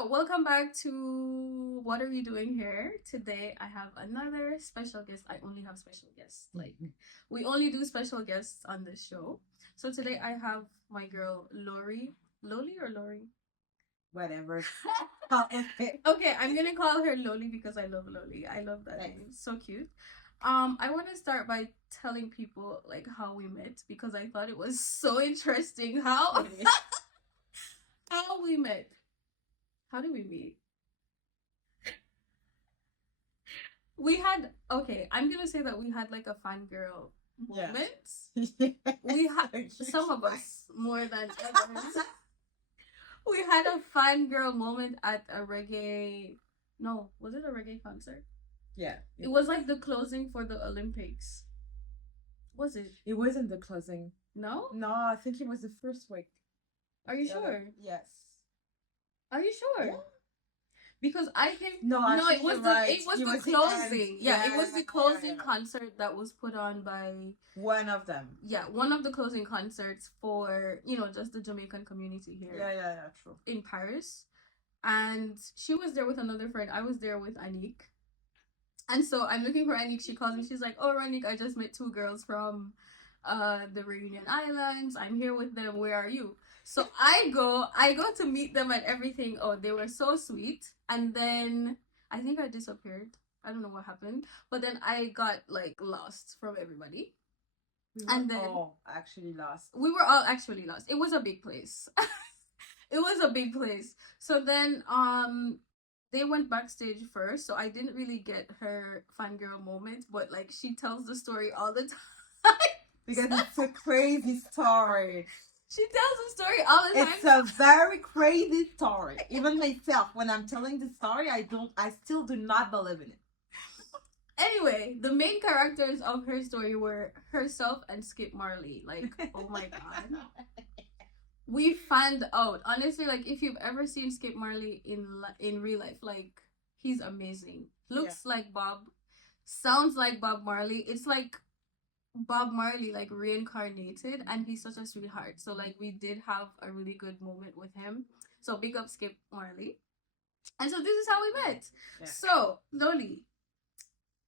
So welcome back to What Are We Doing Here? Today I have another special guest. I only have special guests. Like we only do special guests on this show. So today I have my girl Lori. Loli or Lori? Whatever. Okay, I'm gonna call her Loli because I love Loli. I love that name. It's so cute. I want to start by telling people like how we met because I thought it was so interesting how how we met. How did we meet? We had I'm gonna say that we had like a fangirl moment. We had some of us more than others. We had a fangirl moment at a reggae. No, was it a reggae concert? Yeah. It was like the closing for the Olympics. Was it? It wasn't the closing. No? No, I think it was the first week. Are you sure? Yes. Are you sure? Yeah. Because I came. No, it was the closing. Yeah, it was the closing yeah. concert that was put on by one of them. Yeah, one of the closing concerts for just the Jamaican community here. Yeah, true. In Paris, and she was there with another friend. I was there with Anik, and so I'm looking for Anik. She calls me. She's like, "Oh, Anik, I just met two girls from the Réunion Islands. I'm here with them. Where are you?" So I go to meet them and everything. Oh, they were so sweet. And then I think I disappeared. I don't know what happened. But then I got like lost from everybody. And then all actually lost. We were all actually lost. It was a big place. It was a big place. So then they went backstage first. So I didn't really get her fangirl moment, but like she tells the story all the time. Because it's a crazy story. She tells the story all the time. It's a very crazy story. Even myself, when I'm telling the story, I still do not believe in it. Anyway, the main characters of her story were herself and Skip Marley. Like, oh my god. We found out. Honestly, like, if you've ever seen Skip Marley in real life, like, he's amazing. Looks like Bob. Sounds like Bob Marley. It's like Bob Marley like reincarnated, and he's such a sweetheart. So like we did have a really good moment with him. So big up Skip Marley. And so this is how we met. Yeah. So Loli,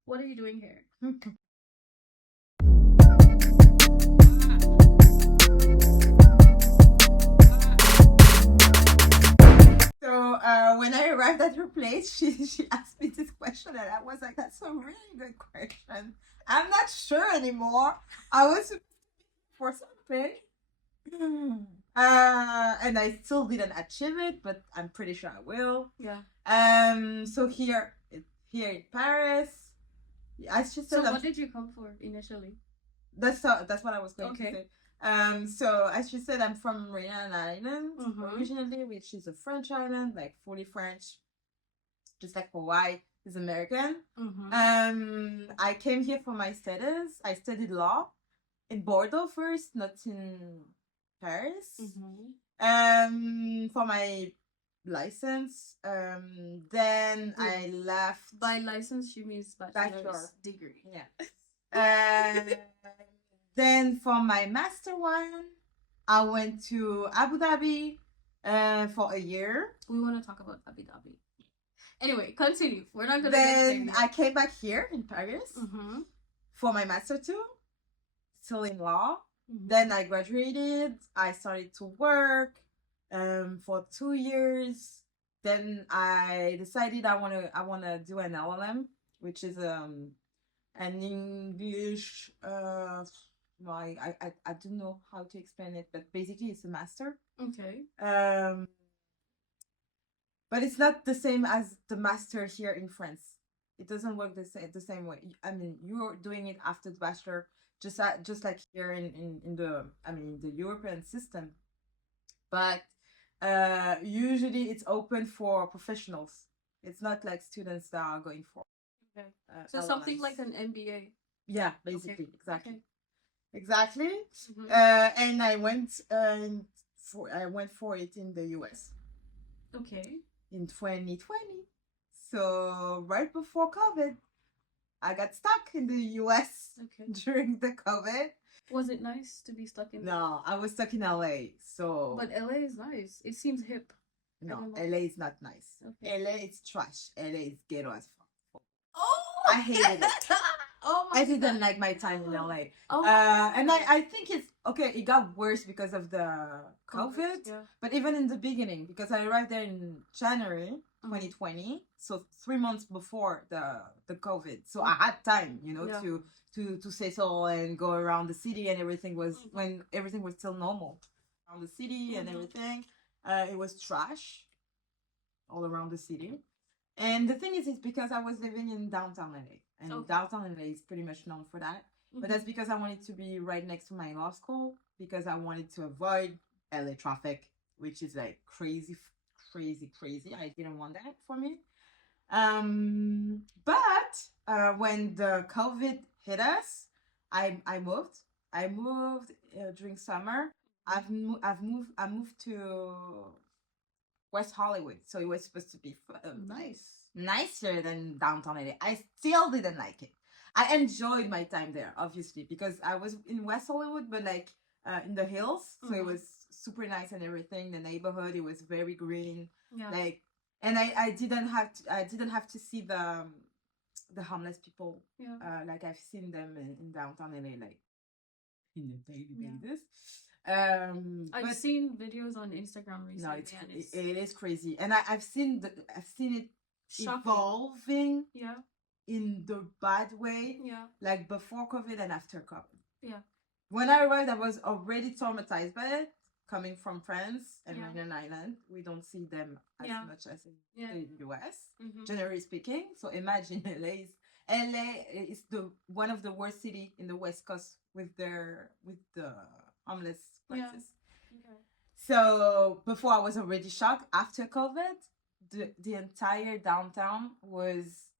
what are you doing here? So when I arrived at her place, she asked me this question, and I was like, "That's a really good question. I'm not sure anymore. I was for something, and I still didn't achieve it, but I'm pretty sure I will." Yeah. So here in Paris, I just said. So what did you come for initially? That's what I was going to say. So as she said, I'm from Réunion Island originally, which is a French island, like fully French, just like Hawaii is American. I came here for my studies. I studied law in Bordeaux first, not in Paris. For my license, then I left. By license, she means bachelor's degree. Yeah. Then for my master one, I went to Abu Dhabi for a year. We want to talk about Abu Dhabi. Anyway, continue. We're not gonna. Then I came back here in Paris for my master too, still in law. Then I graduated. I started to work for 2 years. Then I decided I wanna do an LLM, which is an English. I don't know how to explain it, but basically it's a master. Okay. But it's not the same as the master here in France. It doesn't work the same way. I mean, you're doing it after the bachelor, just like here in the European system. But usually it's open for professionals. It's not like students that are going for. Okay. So LLMs. Something like an MBA. Yeah, basically, exactly. Okay. Exactly. And I went for it in the US. Okay. In 2020. So right before COVID, I got stuck in the US during the COVID. Was it nice to be stuck in? No, I was stuck in LA. So. But LA is nice. It seems hip. No, LA is not nice. Okay. LA is trash. LA is ghetto as fuck. Oh! I hated it. Oh my I didn't God. like my time in LA. Oh and I think it's okay. It got worse because of the COVID. Yeah. But even in the beginning, because I arrived there in January 2020, so 3 months before the COVID. So I had time, to settle and go around the city, and everything was when everything was still normal around the city and everything. It was trash all around the city. And the thing is, it's because I was living in downtown LA. And downtown LA is pretty much known for that. But that's because I wanted to be right next to my law school, because I wanted to avoid LA traffic, which is like crazy. I didn't want that for me. But when the COVID hit us, I moved. I moved during summer. I moved to West Hollywood, so it was supposed to be nicer than downtown LA. I still didn't like it. I enjoyed my time there, obviously, because I was in West Hollywood, but like in the hills, so it was super nice and everything. The neighborhood, it was very green, and I didn't have to see the homeless people, like I've seen them in downtown LA, like in a daily basis. I've seen videos on Instagram recently. No, it is crazy, and I've seen it evolving. Yeah. In the bad way. Yeah. Like before COVID and after COVID. Yeah. When I arrived, I was already traumatized by it. Coming from France and Réunion Island, we don't see them as much as in the US, generally speaking. So imagine LA is one of the worst city in the West Coast with the homeless crisis. Okay. So before I was already shocked. After COVID, the entire downtown was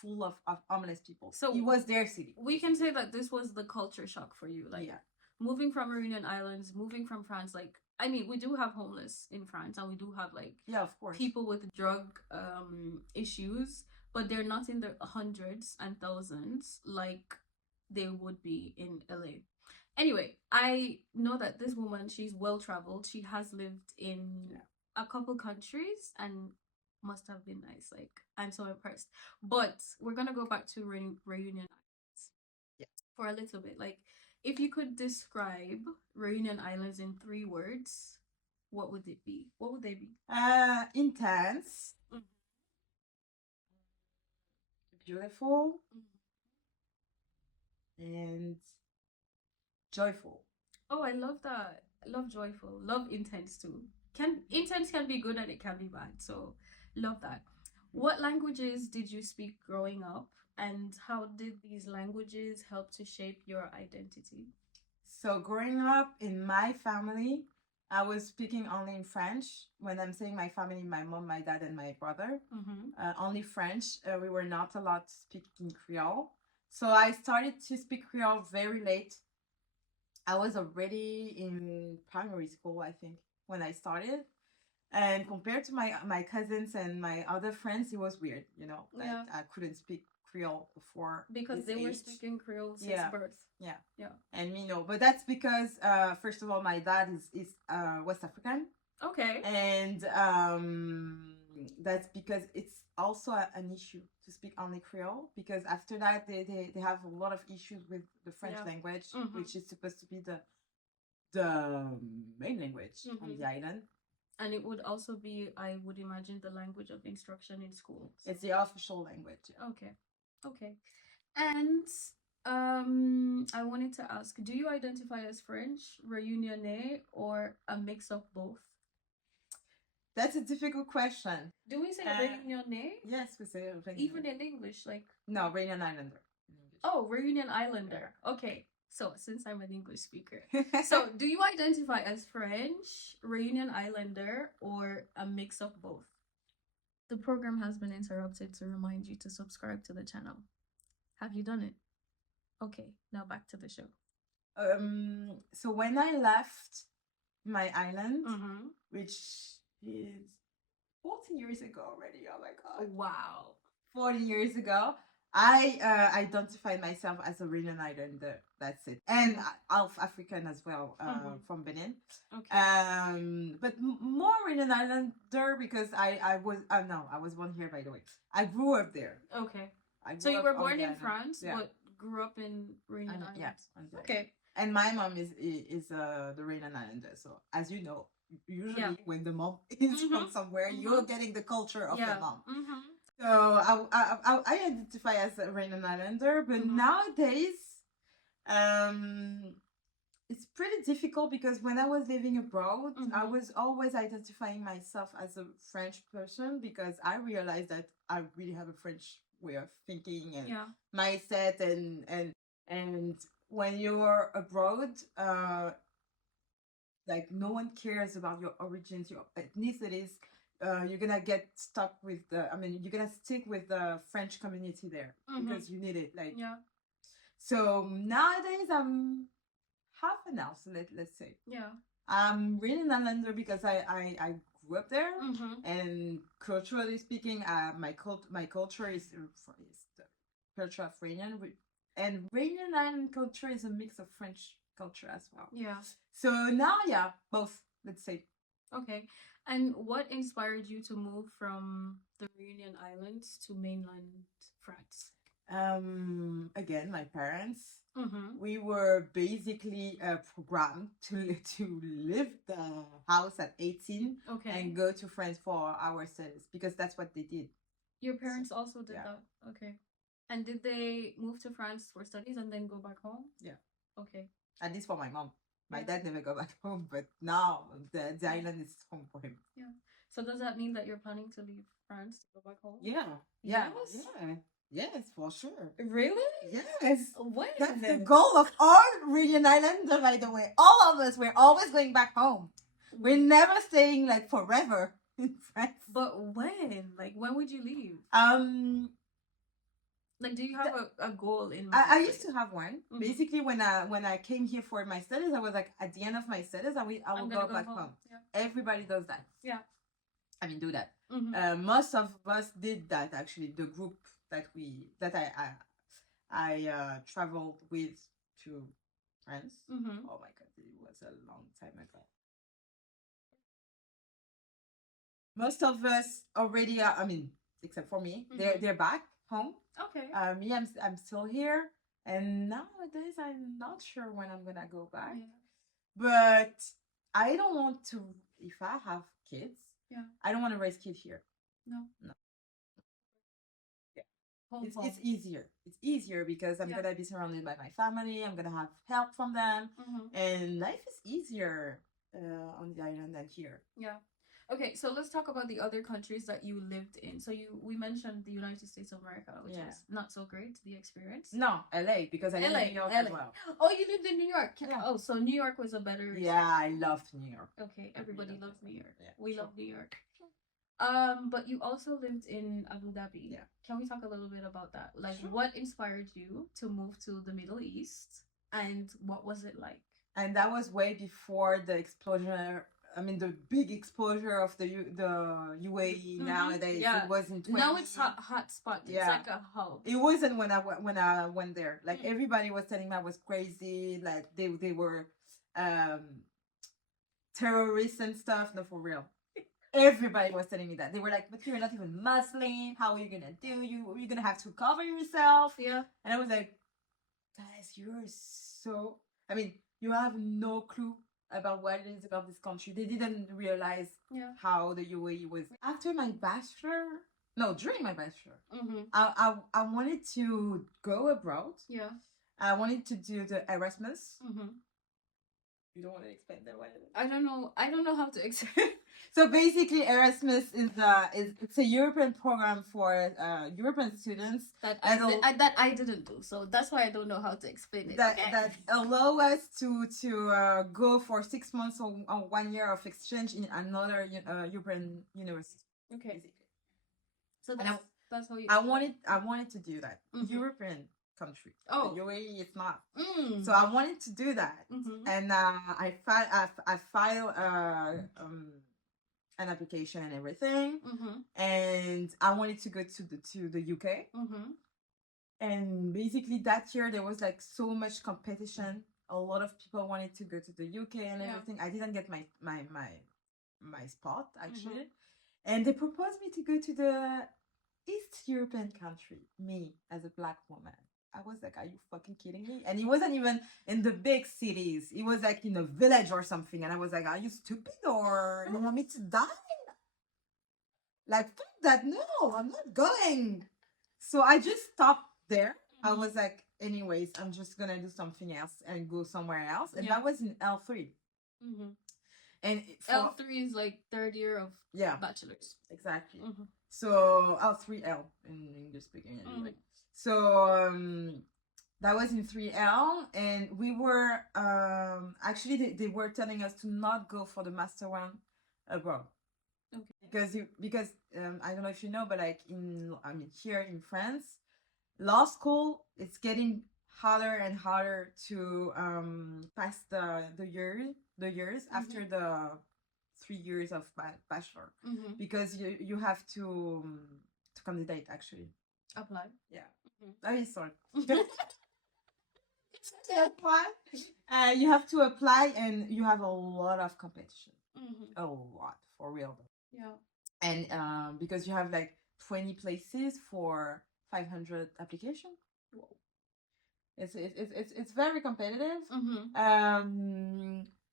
full of homeless people. So it was their city. We can say that this was the culture shock for you. Like moving from Réunion Islands, moving from France, like, I mean, we do have homeless in France, and we do have like of course, people with drug issues, but they're not in the hundreds and thousands like they would be in LA. Anyway, I know that this woman, she's well traveled. She has lived in a couple countries and must have been nice. Like, I'm so impressed. But we're gonna go back to Reunion Islands for a little bit. Like, if you could describe Reunion Islands in 3 words, what would it be? What would they be? Intense, beautiful, and joyful. Oh, I love that. I love joyful. Love intense too. Intense can be good and it can be bad. So love that. What languages did you speak growing up, and how did these languages help to shape your identity? So growing up in my family, I was speaking only in French. When I'm saying my family, my mom, my dad, and my brother, only French. We were not allowed to speak in Creole. So I started to speak Creole very late. I was already in primary school, I think, when I started. And compared to my cousins and my other friends, it was weird, that I couldn't speak Creole before. Because they were speaking Creole since birth. Yeah. And me, no. But that's because, first of all, my dad is West African. Okay. And that's because it's also an issue to speak only Creole, because after that they have a lot of issues with the French language, which is supposed to be the main language on the island. And it would also be, I would imagine, the language of instruction in schools. So. It's the official language. Okay. And I wanted to ask, do you identify as French, Réunionnais, or a mix of both? That's a difficult question. Do we say Réunionnais? Yes, we say Réunionnais. Even in English, like... No, Réunion Islander. Oh, Réunion Islander. Okay. So, since I'm an English speaker. So, do you identify as French, Réunion Islander, or a mix of both? The program has been interrupted to remind you to subscribe to the channel. Have you done it? Okay, now back to the show. So, when I left my island, which is 40 years ago already, oh my god. Wow. 40 years ago, I identified myself as a Réunion Islander. That's it. And half African as well, from Benin. Okay. But more Réunion Islander because I was no, I was born here, by the way. I grew up there. Okay. I So grew you up were on born the in island. France, Yeah. but grew up in Réunion Islands. Yeah. on the island. Okay. And my mom is the Réunion Islander. So as you know, usually when the mom is from somewhere, you're getting the culture of the mom. So I identify as a Réunion Islander, but nowadays, it's pretty difficult because when I was living abroad, I was always identifying myself as a French person because I realized that I really have a French way of thinking and mindset and when you're abroad, like no one cares about your origins, your ethnicities. You're gonna get stuck with you're gonna stick with the French community there because you need it. Like so nowadays I'm half an elf, let's say. Yeah. I'm really an islander because I grew up there and culturally speaking, my culture is the culture of Réunion, and Réunion Island culture is a mix of French culture as well. Yeah. So now, both, let's say. Okay. And what inspired you to move from the Réunion Islands to mainland France? Again, my parents. We were basically programmed to leave the house at 18 and go to France for our studies because that's what they did. Your parents also did that? Okay. And did they move to France for studies and then go back home? Yeah. Okay. At least for my mom. My dad never go back home, but now the island is home for him. Yeah. So does that mean that you're planning to leave France to go back home? Yeah. Yes? Yeah. Yes, for sure. Really? Yes. When? That's the goal of all Réunion Islander, by the way. All of us, we're always going back home. We're never staying like forever in France. But when? Like, when would you leave? Like, do you have a goal in mind? I used to have one. Basically, when I came here for my studies, I was like, at the end of my studies, I will go back home. Yeah. Everybody does that. Yeah. I mean, do that. Most of us did that, actually. The group that I traveled with to France. Oh my God, it was a long time ago. Most of us already are, except for me, they're back home. Okay. Me, I'm still here, and nowadays I'm not sure when I'm gonna go back. Yeah. But I don't want to. If I have kids, I don't want to raise kids here. No. Yeah. It's easier. It's easier because I'm gonna be surrounded by my family. I'm gonna have help from them, and life is easier on the island than here. Yeah. Okay, so let's talk about the other countries that you lived in. So we mentioned the United States of America, which is not so great, the experience. No, LA, because I lived in New York as well. Oh, you lived in New York. Yeah. Oh, so New York was a better experience. Yeah, I loved New York. Okay, everybody loves New York. Yeah, we love New York. But you also lived in Abu Dhabi. Yeah. Can we talk a little bit about that? Like, what inspired you to move to the Middle East, and what was it like? And that was way before the explosion. The big exposure of the UAE nowadays. Yeah. It was in 20... Now it's hot spot. It's like a hub. It wasn't when I went there. Like everybody was telling me I was crazy. Like they were terrorists and stuff. No, for real. Everybody was telling me that. They were like, "But you're not even Muslim. How are you gonna do? You're gonna have to cover yourself." Yeah. And I was like, guys, you're so. You have no clue about what it is about this country. They didn't realize how the UAE was. After my during my bachelor, I wanted to go abroad. Yeah. I wanted to do the Erasmus. You don't want to explain that one? I don't know how to explain. So basically, Erasmus it's a European program for European students that I didn't do. So that's why I don't know how to explain it. That allow us to go for 6 months or 1 year of exchange in another European university. Okay. Basically. So that's how you. I wanted to do that. European country. Oh, the UAE is not. So I wanted to do that, and I filed an application and everything, and I wanted to go to the UK, And basically that year there was like so much competition. A lot of people wanted to go to the UK and everything. I didn't get my spot actually. And they proposed me to go to the East European country, me as a black woman. I was like, are you fucking kidding me? And it wasn't even in the big cities. It was like in a village or something. And I was like, are you stupid or you want me to die? Like, fuck that. No, I'm not going. So I just stopped there. I was like, anyways, I'm just going to do something else and go somewhere else. And that was in L3. And L3 is like third year of bachelor's. Exactly. So L3L in English speaking anyway. So that was in 3L, and we were actually they were telling us to not go for the master one abroad. Okay. Because I don't know if you know, but like here in France, law school, it's getting harder and harder to pass the years after the 3 years of bachelor, because you have to candidate actually. Apply. Yeah. I mean, sorry. Apply. You have to apply, and you have a lot of competition. A lot, for real. Yeah. And because you have like 20 places for 500 applications. Whoa. It's very competitive.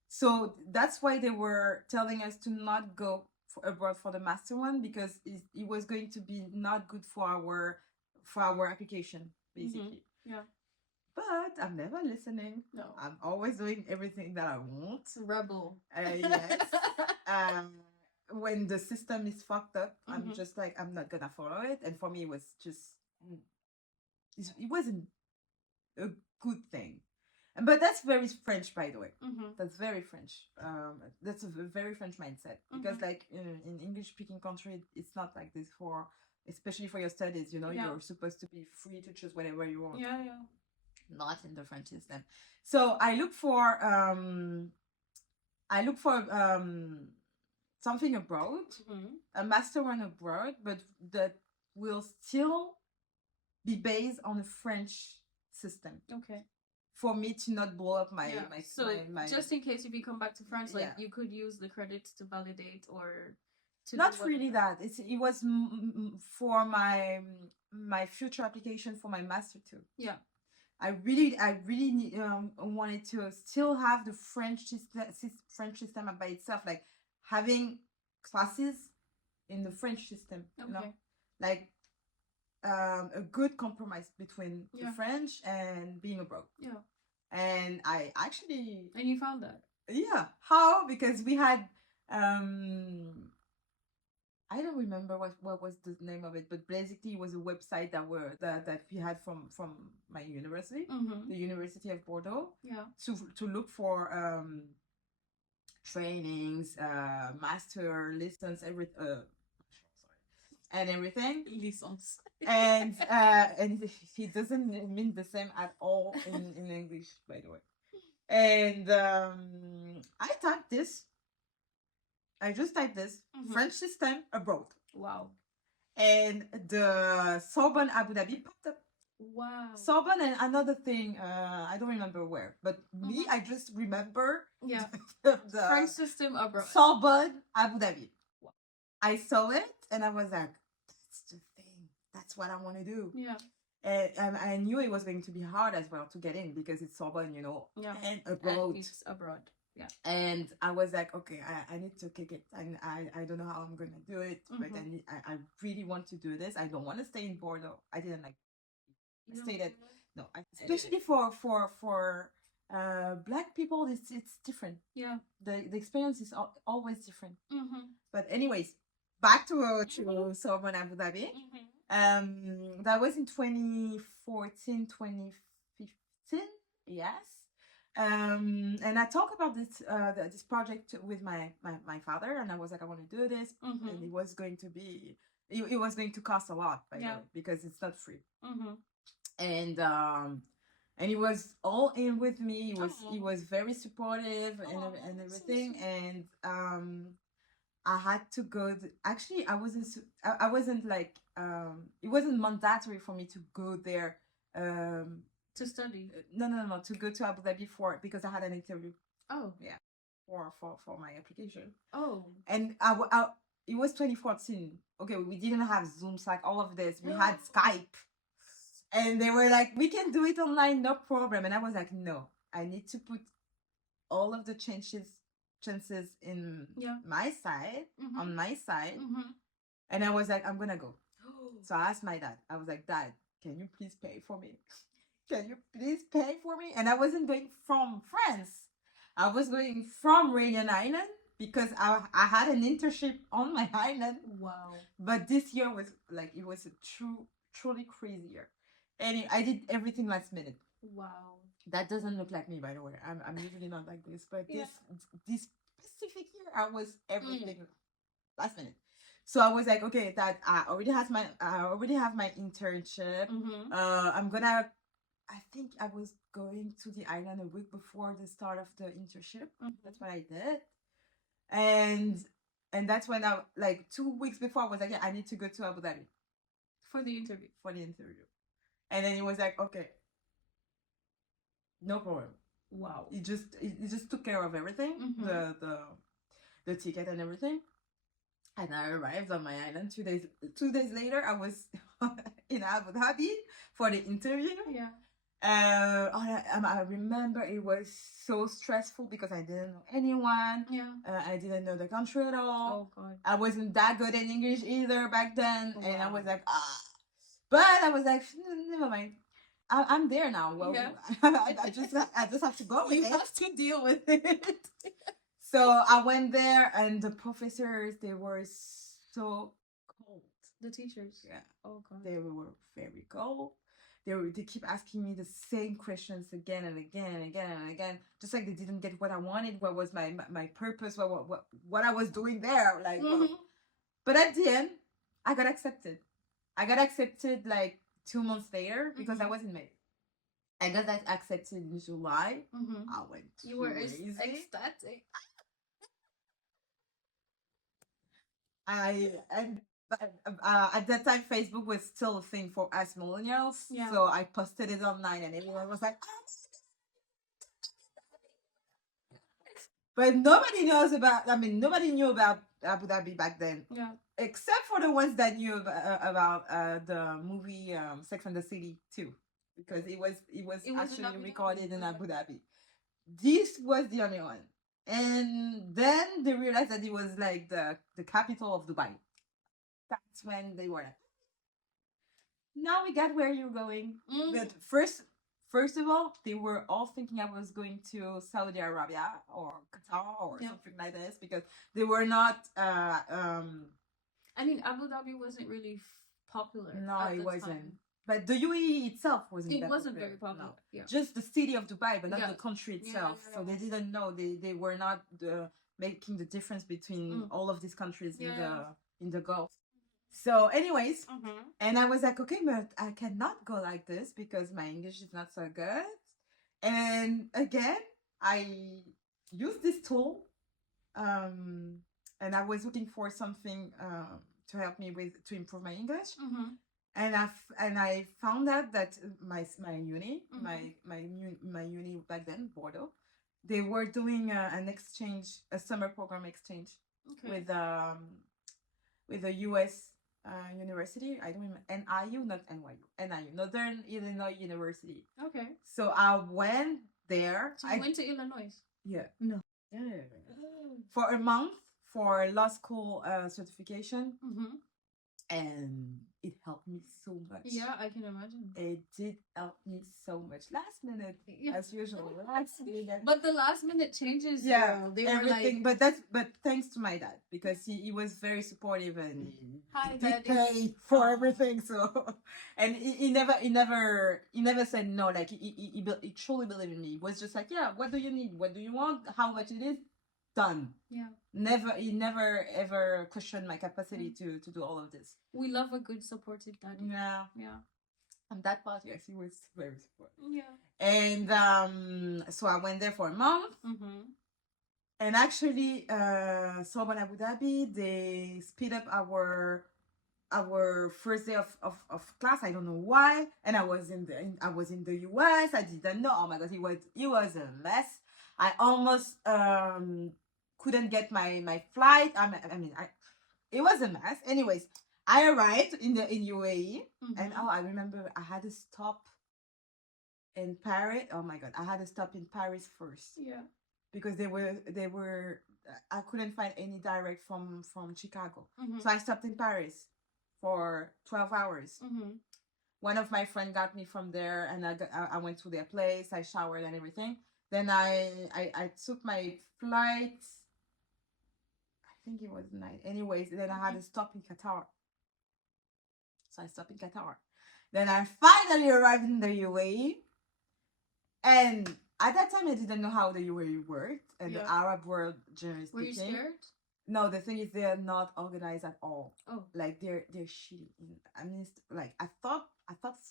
So that's why they were telling us to not go abroad for the master one, because it was going to be not good for our application, basically. Yeah. But I'm never listening. No. I'm always doing everything that I want. Rebel. Yes. When the system is fucked up, I'm just like, I'm not gonna follow it. And for me, it was just, it wasn't a good thing. But that's very French, by the way. That's very French. That's a very French mindset, because like in English speaking country, it's not like this, especially for your studies, you know. You're supposed to be free to choose whatever you want. Yeah. Not in the French system. So I look for something abroad, a master one abroad, but that will still be based on a French system. Okay. For me to not blow up my just in case if you come back to France, like you could use the credits to validate or to not really that. It was for my future application for my master too. Yeah. I really wanted to still have the French system by itself, like having classes in the French system. You know, like a good compromise between the French and being abroad. Yeah. And I actually. And you found that. Yeah. How? Because we had I don't remember what was the name of it, but basically it was a website that we had from my university, the University of Bordeaux. Yeah. To look for trainings, master lessons, and everything. Lessons. And it doesn't mean the same at all in English, by the way. And I typed this. I just typed this French system abroad. Wow. And the Sorbonne Abu Dhabi popped up. Wow. Sorbonne and another thing, I don't remember where, but me, I just remember the French system abroad. Sorbonne Abu Dhabi. Wow. I saw it and I was like, that's the thing. That's what I want to do. Yeah. And I knew it was going to be hard as well to get in, because it's Sorbonne, you know, and abroad. And it's abroad. Yeah. And I was like, okay, I need to kick it, and I don't know how I'm gonna do it, but I really want to do this. I don't want to stay in Bordeaux. I didn't like stay that. No, especially for black people, it's different. Yeah, the experience is always different. But anyways, back to Sorbonne Abu Dhabi. That was in 2014, 2015. Yes. And I talk about this project with my father, and I was like, I want to do this, and it was going to cost a lot, by the way, because it's not free. And he was all in with me. He was very supportive and everything. And I had to go. Actually, I wasn't like it wasn't mandatory for me to go there To study. No, to go to Abu Dhabi because I had an interview. Oh. Yeah. For my application. Oh. And it was 2014. Okay, we didn't have Zooms, like all of this. We had Skype. And they were like, we can do it online, no problem. And I was like, no, I need to put all of the chances in my side, on my side. And I was like, I'm gonna go. So I asked my dad. I was like, Dad, can you please pay for me? Can you please pay for me? And I wasn't going from France. I was going from Réunion Island because I had an internship on my island. Wow. But this year was like, it was a truly crazy year. And I did everything last minute. Wow. That doesn't look like me, by the way. I'm usually not like this. But this specific year, I was everything last minute. So I was like, okay, Dad, I already have my internship. I think I was going to the island a week before the start of the internship. That's what I did. And that's when I, like 2 weeks before, I was like, yeah, I need to go to Abu Dhabi. For the interview. And then he was like, okay, no problem. Wow. He just took care of everything, the ticket and everything. And I arrived on my island 2 days later. I was in Abu Dhabi for the interview. Yeah. I remember it was so stressful because I didn't know anyone. Yeah. I didn't know the country at all. Oh God. I wasn't that good in English either back then. Wow. And I was like, But I was like, never mind. I'm there now. Well, I just have to go with it. You have to deal with it. So I went there, and the professors, they were so cold. The teachers? Yeah. Oh God. They were very cold. They keep asking me the same questions again and again and again and again, just like they didn't get what I wanted. What was my purpose? What I was doing there? Like, but at the end, I got accepted. I got accepted like 2 months later because I was in May. I got that accepted in July. I went crazy. You were ecstatic. At that time, Facebook was still a thing for us millennials. Yeah. So I posted it online, and everyone was like, but nobody nobody knew about Abu Dhabi back then. Yeah. Except for the ones that knew about the movie Sex and the City too, because it was actually recorded in Abu Dhabi. This was the only one. And then they realized that it was like the capital of Dubai. That's when they were like, now we got where you're going. But first of all, they were all thinking I was going to Saudi Arabia or Qatar or something like this, because they were not. I mean, Abu Dhabi wasn't really popular. No, it wasn't. Time. But the UAE itself wasn't. It wasn't very popular. No. Yeah. Just the city of Dubai, but not the country itself. Yeah. So they didn't know. They were not making the difference between all of these countries in the Gulf. So, anyways, and I was like, okay, but I cannot go like this because my English is not so good. And again, I used this tool, and I was looking for something to help me to improve my English. And I found out that my uni, my uni back then, Bordeaux, they were doing an exchange, a summer program exchange with a U.S. University. I don't remember, NIU, not NYU, NIU, Northern Illinois University. Okay. So I went there. So you went to Illinois? Yeah. No. Yeah. For a month for law school certification. And it helped me so much. Yeah, I can imagine. It did help me so much. Last minute, as usual. Last minute. But the last minute changes. Yeah, they everything. Were like... But thanks to my dad, because he was very supportive and he did pay for everything. So, and he never said no. Like he truly believed in me. He was just like, yeah, what do you need? What do you want? How much it is? Done. Yeah. He never ever questioned my capacity to do all of this. We love a good supportive daddy. Yeah. And that part, yes, he was very supportive. Yeah. And so I went there for a month. And actually, so in Abu Dhabi, they speed up our our first day of class. I don't know why, and I was in the US. I didn't know. Oh my god, it was a mess. I almost couldn't get my flight. It was a mess. Anyways, I arrived in UAE, and I remember I had to stop in Paris. Oh my god, I had to stop in Paris first. Yeah. Because they were I couldn't find any direct from Chicago. So I stopped in Paris for 12 hours. One of my friends got me from there, and I went to their place. I showered and everything. Then I took my flight. I think it was night. Anyways, then I had to stop in Qatar. So I stopped in Qatar. Then I finally arrived in the UAE. And at that time, I didn't know how the UAE worked, and the Arab world generally speaking. Were you scared? No, the thing is, they are not organized at all. Oh, like they're shitty. I mean, like I thought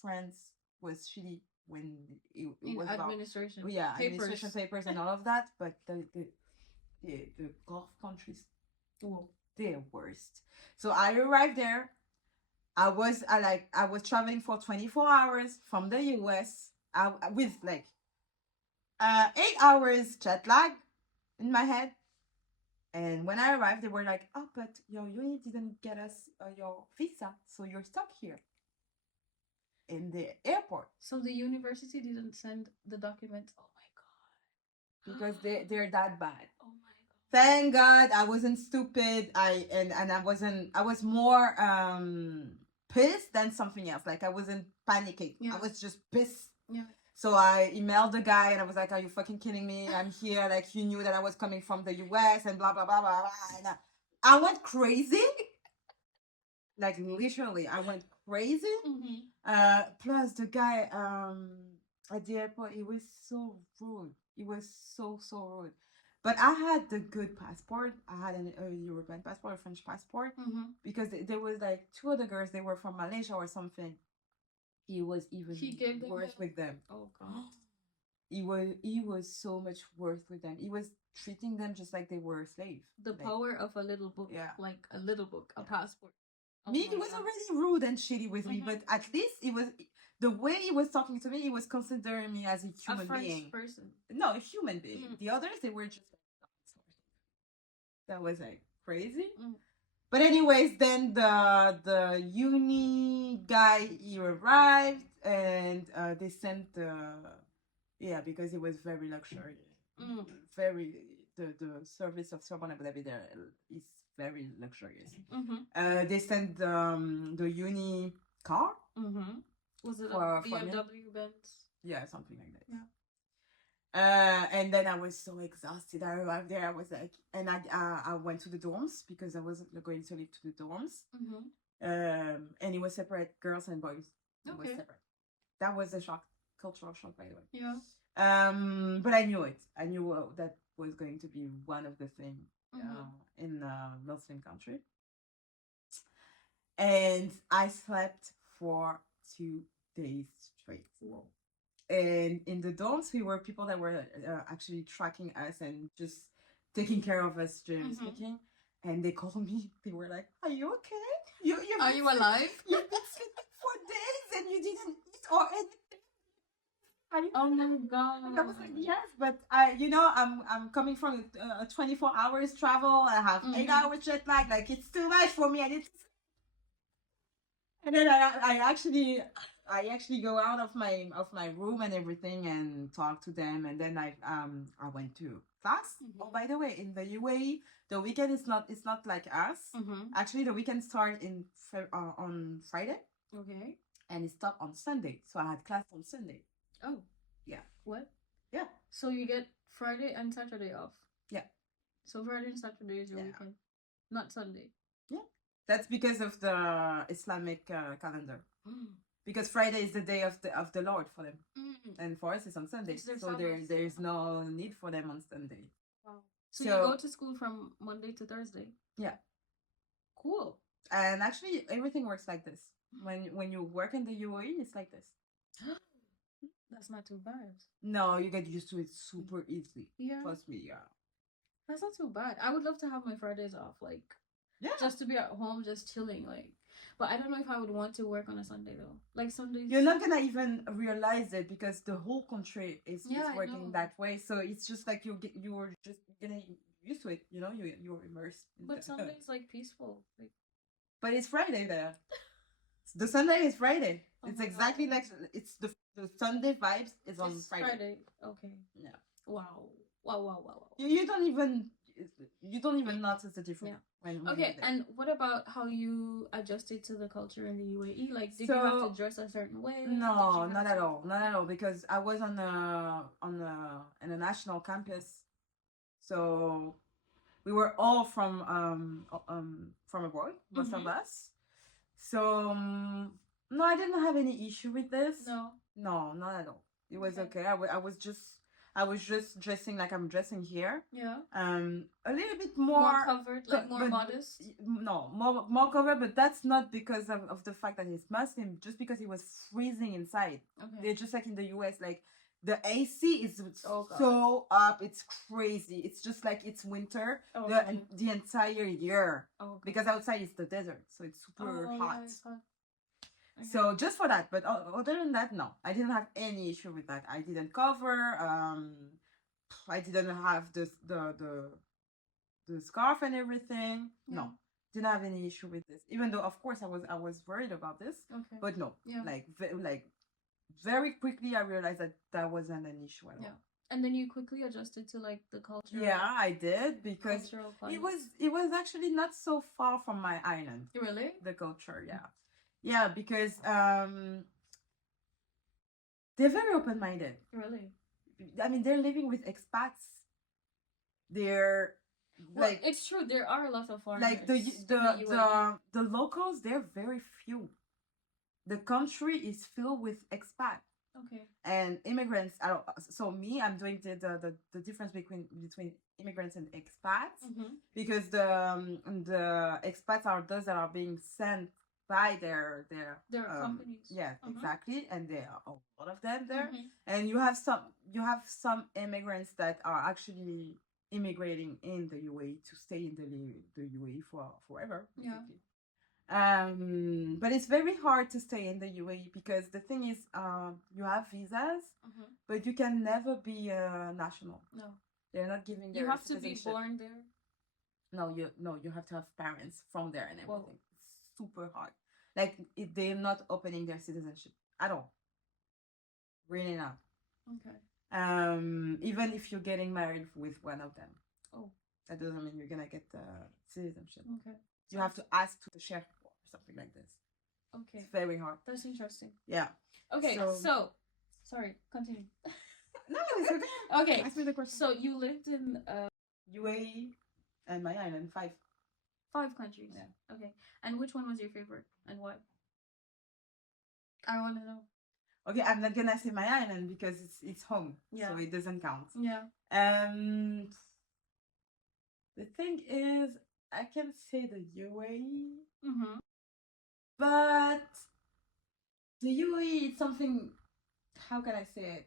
France was shitty when it was administration. About, yeah, administration papers and all of that. But the Gulf countries, they're worst. So I arrived there. I was traveling for 24 hours from the US. With like 8 hours jet lag in my head. And when I arrived, they were like, "Oh, but your uni didn't get us your visa, so you're stuck here in the airport." So the university didn't send the documents. Oh my god! Because they're that bad. Oh my god! Thank God I wasn't stupid. I was more pissed than something else. Like I wasn't panicking. Yeah. I was just pissed. Yeah. So I emailed the guy and I was like, "Are you fucking kidding me? I'm here. Like, you knew that I was coming from the US and blah, blah, blah, blah, blah." And I went crazy. Like, literally, I went crazy. Plus, the guy at the airport, he was so rude. He was so rude. But I had the good passport. I had a European passport, a French passport. Because there was like 2 other girls. They were from Malaysia or something. He was even worse with them. Oh god. He was so much worse with them. He was treating them just like they were a slave. The power of a little book. Yeah. Like a little book, a passport. Oh, he was already rude and shitty with me, but at least it was the way he was talking to me, he was considering me as a human being. Person. No, a human being. The others, they were just that was like crazy. But anyways, then the uni guy, he arrived and they sent because it was very luxurious. Very the service of someone Abu Dhabi there is very luxurious. They sent the uni car. Was it a BMW Benz? Yeah, something like that. Yeah. And then I was so exhausted. I arrived there. I was like, and I went to the dorms because I wasn't going to live to the dorms. And it was separate, girls and boys. It was separate. That was a cultural shock, by the way. Yeah. But I knew it. I knew that was going to be one of the things in a Muslim country. And I slept for 2 days straight. Whoa. And in the dorms, we were people that were actually tracking us and just taking care of us, generally speaking. And they called me. They were like, "Are you okay? Are you alive? You've been sleeping for days and you didn't eat or anything." Oh my god! And I was like, "Yes, but I'm coming from a 24 hours travel. I have 8 hours jet lag. Like, it's too much for me. I need to." And then I actually go out of my room and everything and talk to them, and then I went to class. Oh, by the way, in the UAE, the weekend is not like us. Actually, the weekend start on Friday. Okay. And it stopped on Sunday. So I had class on Sunday. Oh. Yeah. What? Yeah. So you get Friday and Saturday off. Yeah. So Friday and Saturday is your weekend, not Sunday. Yeah. That's because of the Islamic calendar. Because Friday is the day of the Lord for them, and for us it's on Sunday. So there's no need for them on Sunday. Wow. So you go to school from Monday to Thursday. Yeah. Cool. And actually, everything works like this. When you work in the UAE, it's like this. That's not too bad. No, you get used to it super easily. Yeah. Trust me, yeah. That's not too bad. I would love to have my Fridays off, like, just to be at home, just chilling, like. But I don't know if I would want to work on a Sunday though. Like Sundays. You're not gonna even realize it because the whole country is I working know. that way. So it's just like you're just getting used to it. You know, you're immersed. But Sunday's like peaceful. Like, but it's Friday there. The Sunday is Friday. Oh It's my exactly God. like the Sunday vibes is on it's Friday. Okay. Yeah. Wow. Wow. You don't even notice the difference. Yeah. When Okay, you're there. and what about how you adjusted to the culture in the UAE? Like, did you So- have to dress a certain way? Did you No, have not to- at all. Not at all. Because I was on a national campus, so we were all from abroad, most of us. So no, I didn't have any issue with this. No. No, not at all. It was Okay. okay. I was just dressing like I'm dressing here. Yeah. A little bit More more covered, like more but- modest. No, more covered, but that's not because of the fact that he's Muslim, just because he was freezing inside. Okay. They're just like in the US, like the AC is Oh, God. so up, it's crazy. It's just like it's winter Oh, the entire year. okay. Because outside it's the desert, so it's super Oh, hot. yeah, it's hot. Okay. So just for that, but other than that, no, I didn't have any issue with that. I didn't cover. I didn't have the scarf and everything. Yeah. No, didn't have any issue with this. Even though, of course, I was worried about this, Okay. but no, Yeah. like very quickly, I realized that wasn't an issue at all. Yeah. And then you quickly adjusted to like the culture. Yeah, I did because Cultural it was actually not so far from my island. Really? The culture, yeah, because they're very open-minded. Really? I mean, they're living with expats. They're Well, like it's true. There are a lot of foreigners. like in UAE. the locals. They're very few. The country is filled with expats Okay. and immigrants. So me, I'm doing the difference between immigrants and expats Mm-hmm. because the expats are those that are being sent by their companies. Yeah, Mhm. exactly, and there are a lot of them there. Mhm. And you have some immigrants that are actually immigrating in the UAE to stay in the UAE for forever. Yeah. Basically. But it's very hard to stay in the UAE because the thing is, you have visas, Mhm. but you can never be a national. No. They're not giving their You have to be citizenship. born there. No, you have to have parents from there and Whoa. everything. It's super hard. Like they're not opening their citizenship at all. Really not. Okay. Even if you're getting married with one of them. Oh. That doesn't mean you're gonna get the citizenship. Okay. You have to ask to the chef or something like this. Okay. It's very hard. That's interesting. Yeah. Okay. So- So sorry. Continue. No, it's okay. Okay. Ask me the question. So you lived in UAE and my island, 5. 5 countries. Yeah. Okay. And which one was your favorite and why? I want to know. Okay, I'm not gonna say my island because it's home. Yeah. So it doesn't count. Yeah. The thing is, I can say the UAE, Mm-hmm. but the UAE is something. How can I say it?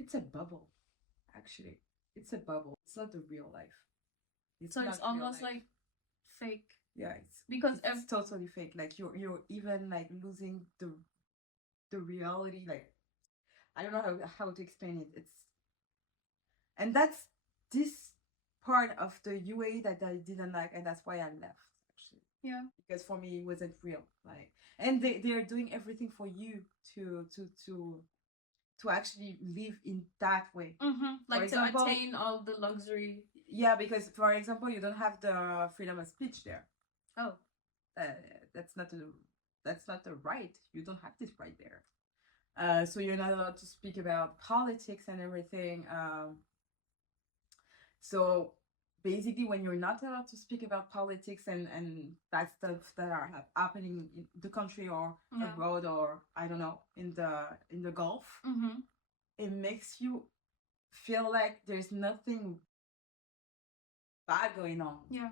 It's a bubble, actually. It's a bubble. It's not the real life. So it's not real almost life. like fake yeah, because it's totally fake. Like you're even like losing the reality. Like I don't know how to explain it. And that's this part of the UAE that I didn't like, and that's why I left actually. yeah. Because for me it wasn't real. Like, and they're doing everything for you to actually live in that way. Mm-hmm. Like example- to attain all the luxury. Yeah, because for example, you don't have the freedom of speech there. Oh. That's not the right. You don't have this right there. So you're not allowed to speak about politics and everything. So basically, when you're not allowed to speak about politics and bad stuff that are happening in the country or Yeah. abroad or I don't know in the Gulf, Mm-hmm. it makes you feel like there's nothing bad going on. Yeah.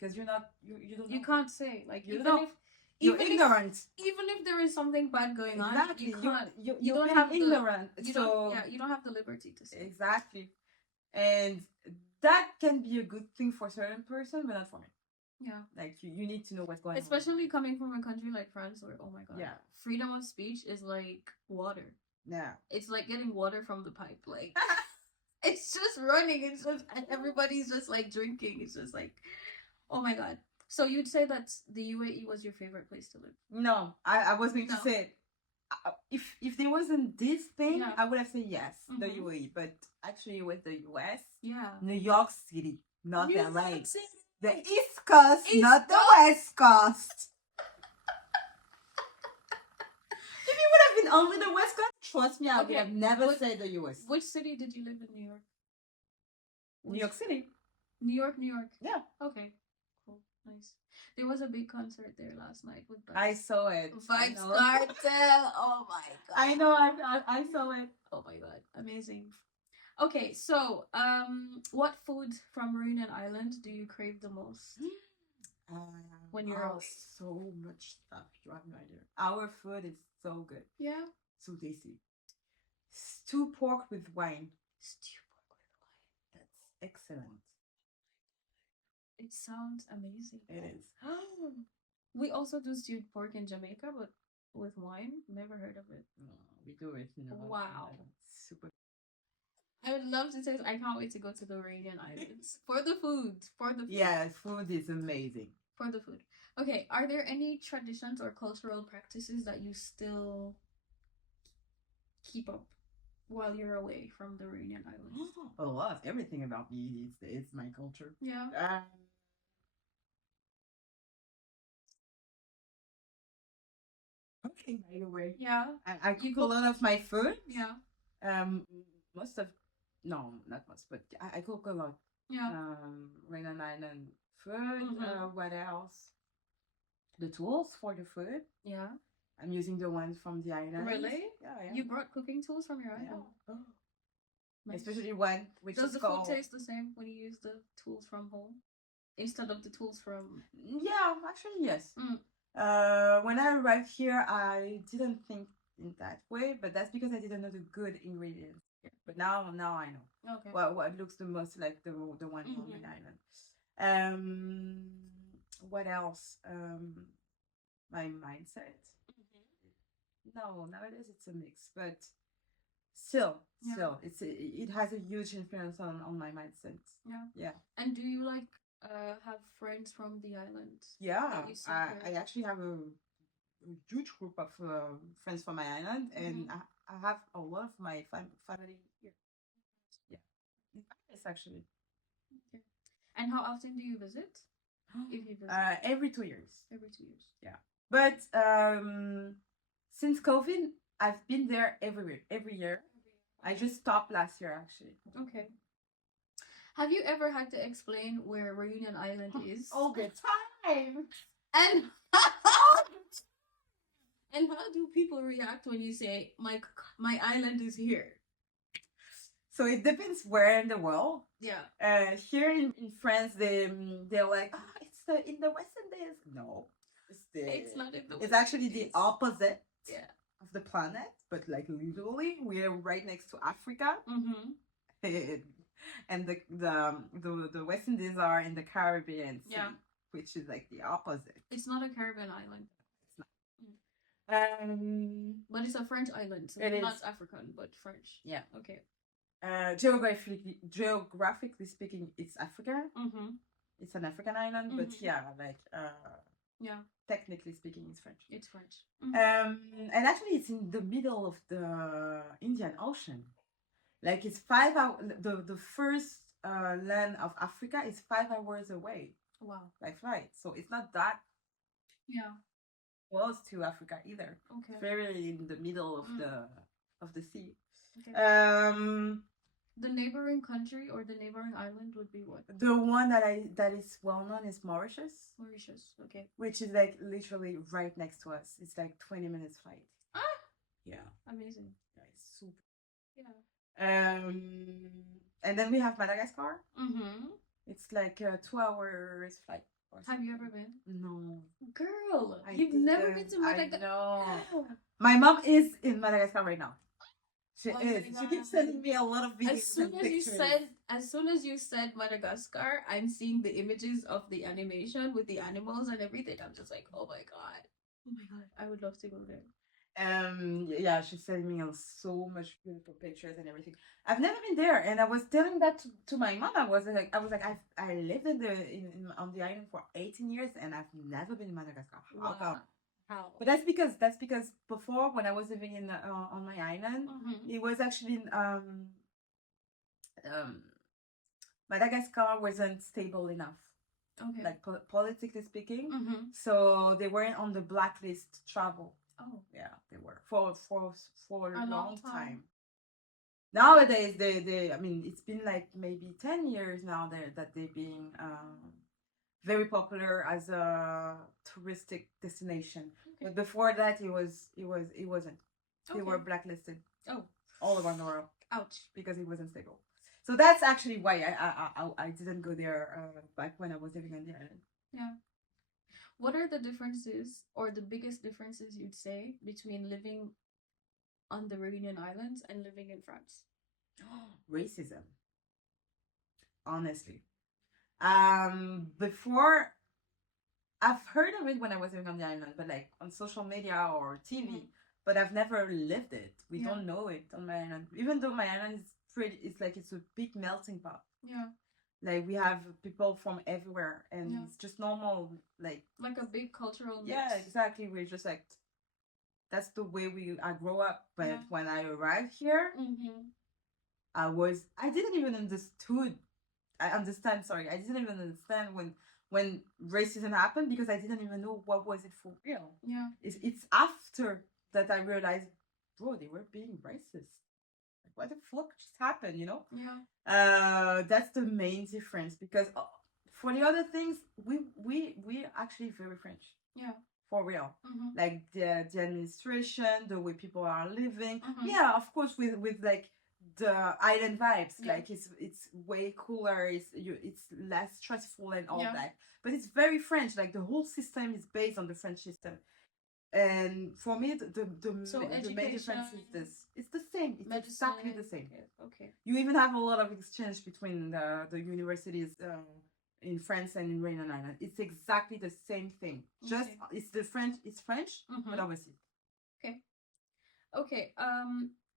Because you don't You know. can't say like You even don't- if You're even if, ignorant. even if there is something bad going on, Exactly. you can't. You don't don't have have the- ignorant. You so don't. Yeah, you don't have the liberty to say. exactly, and that can be a good thing for certain person, but not for me. Yeah. Like you need to know what's going on. Especially coming from a country like France where, oh my god. Yeah. Freedom of speech is like water. Yeah. It's like getting water from the pipe. Like it's just running. It's just and everybody's just like drinking. It's just like, oh my god. So you'd say that the UAE was your favorite place to live? No, I was going to say if there wasn't this thing, I would have said yes, the UAE. But actually, with the US, New York City, not LA. The East Coast, not the West Coast. If it would have been only the West Coast, trust me, I would have never said the US. Which city did you live in New York? New York City. New York. Yeah. Okay. Cool. Nice. There was a big concert there last night with Vibes. I saw it. Vibes Cartel. Oh my god. I know. I saw it. Oh my god. Amazing. Okay, so what food from Réunion Island do you crave the most when you're away? So much stuff. You have no idea. Our food is so good. Yeah. So tasty. Stew pork with wine. That's excellent. It sounds amazing. It is. We also do stewed pork in Jamaica, but with wine. Never heard of it. No, we do it. Wow. Super. I would love to taste. I can't wait to go to the Réunion Islands for the food. Yeah, food is amazing. For the food. Okay, are there any traditions or cultural practices that you still keep up while you're away from the Réunion Islands? A lot. Everything about me is my culture. Yeah. Okay, by the way. Yeah. I cook a lot of my food. Yeah. Most of, no, not most, but I cook a lot. Yeah. Réunion Island food. What else? The tools for the food. Yeah. I'm using the ones from the island. Really? Yeah. You brought cooking tools from your island? Yeah. Oh. Nice. Especially one which Does is the called... food taste the same when you use the tools from home instead of the tools from? Yeah, actually yes. When I arrived here, I didn't think in that way, but that's because I didn't know the good ingredients. Yeah. But now I know. Okay. What looks the most like the one on the island. What else? My mindset. No, nowadays it's a mix, but still, it has a huge influence on my mindset. Yeah. And do you like have friends from the island? Yeah, I actually have a huge group of friends from my island, and I have a lot of my family here. Yeah, in Paris actually. Okay. And how often do you visit? If you visit? Every 2 years. Every 2 years. Yeah, but since COVID, I've been there every year. I just stopped last year actually. Okay. Have you ever had to explain where Réunion Island is? All the time. And and how do people react when you say my island is here? So it depends where in the world. Yeah. Here in France, they're like, it's in the West Indies. No, it's not in the West. It's actually the opposite. Yeah. Of the planet, but like literally, we're right next to Africa. And the West Indies are in the Caribbean Sea, which is like the opposite. It's not a Caribbean island. It's not. But it's a French island, so it's not African, but French. Yeah. Okay. Geographically speaking, it's Africa. It's an African island, but technically speaking, it's French. It's French. And actually, it's in the middle of the Indian Ocean. Like it's 5 hours. The first land of Africa is 5 hours away. Wow. By flight, so it's not that close to Africa either. Okay. It's very in the middle of the sea. Okay. The neighboring country or the neighboring island would be what? The one that is well known is Mauritius. Mauritius, okay. Which is like literally right next to us. It's like 20 minutes flight. Yeah. Amazing. Yeah, it's super. Yeah. And then we have Madagascar. It's like a 2 hours flight. Have you ever been? No. Girl, you've never been to Madagascar? No. My mom is in Madagascar right now. She Oh is. my She keeps God. sending me a lot of videos and pictures. As soon as you said Madagascar, I'm seeing the images of the animation with the animals and everything. I'm just like, oh my God. Oh my God. I would love to go there. Yeah, she sent me so much beautiful pictures and everything. I've never been there, and I was telling that to my mom. I was like, I lived on the island for 18 years, and I've never been in Madagascar. How come? How? But that's because before, when I was living in on my island, it was actually Madagascar wasn't stable enough. Okay. Like politically speaking, Mm-hmm. so they weren't on the blacklist travel. Oh. Yeah, they were for a long time. time. Nowadays, they I mean, it's been like maybe 10 years now that they're being very popular as a touristic destination. Okay. But before that, it wasn't. They were blacklisted. Oh, all around the world. Ouch, because it wasn't stable. So that's actually why I didn't go there back when I was living on the island. Yeah. What are the differences or the biggest differences you'd say between living on the Réunion Islands and living in France? Racism. Honestly. Before, I've heard of it when I was living on the island, but like on social media or TV, but I've never lived it. We don't know it on my island. Even though my island is it's a big melting pot. Yeah. Like we have people from everywhere, and it's just normal, like a big cultural mix. Yeah, exactly. We're just like, that's the way I grow up. But when I arrived here, I didn't even understand. Sorry, I didn't even understand when racism happened, because I didn't even know what was it for real. Yeah, it's after that I realized, bro, they were being racist. What the fuck just happened, you know? Yeah. That's the main difference, because for the other things, we actually very French. Yeah. For real. Like the administration, the way people are living. Yeah, of course, with like the island vibes. Yeah. Like it's way cooler. It's less stressful and all that. But it's very French. Like the whole system is based on the French system. And for me, the main difference is this. It's the same. It's exactly the same. Okay. You even have a lot of exchange between the universities in France and in Réunion Island. It's exactly the same thing. Just it's French, but obviously. Okay. Okay.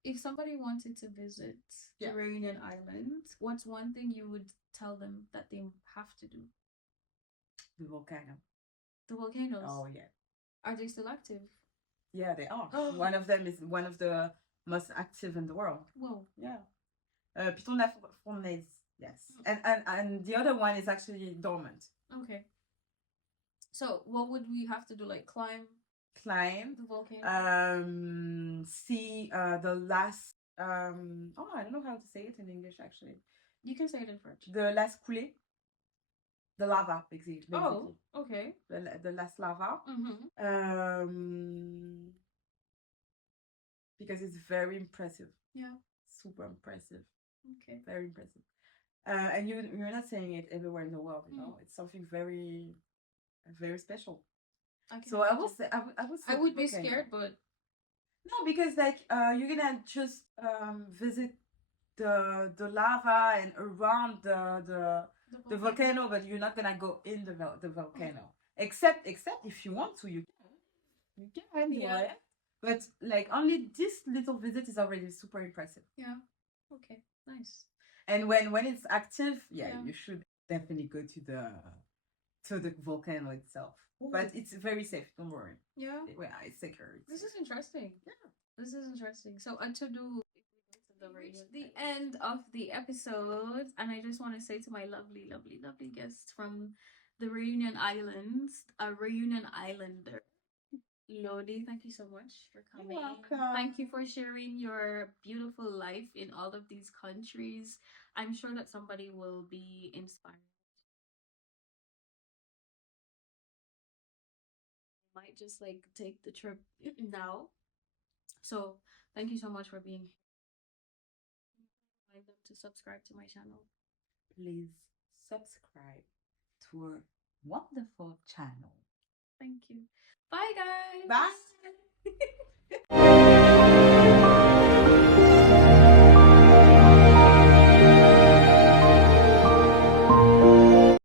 If somebody wanted to visit the Réunion Islands, what's one thing you would tell them that they have to do? The volcano. The volcanoes. Oh yeah. Are they still active? Yeah, they are. One of them is one of the most active in the world. Whoa. Yeah. Piton de la Fournaise. Yes. And the other one is actually dormant. Okay. So what would we have to do? Like climb the volcano? See the last I don't know how to say it in English actually. You can say it in French. The last coulée. The lava, basically. Oh, okay. The last lava. Because it's very impressive. Yeah. Super impressive. Okay. Very impressive. And you're not saying it everywhere in the world, you know? It's something very, very special. So I would be scared, but no, because like you're gonna just visit the lava and around the volcano, but you're not gonna go in the volcano. Except if you want to, you can. Yeah. But like only this little visit is already super impressive. Yeah. Okay. Nice. And when it's active, you should definitely go to the volcano itself. Ooh. But it's very safe. Don't worry. Yeah. It's secure. This is interesting. Yeah. This is interesting. So to do the end of the episode, and I just want to say to my lovely, lovely, lovely guests from the Réunion Islands, a Réunion Islander, Lodi, thank you so much for coming. You're welcome. Thank you for sharing your beautiful life in all of these countries. I'm sure that somebody will be inspired. Might just like take the trip now. So thank you so much for being here. Remind them to subscribe to my channel. Please subscribe to our wonderful channel. Thank you. Bye guys. Bye.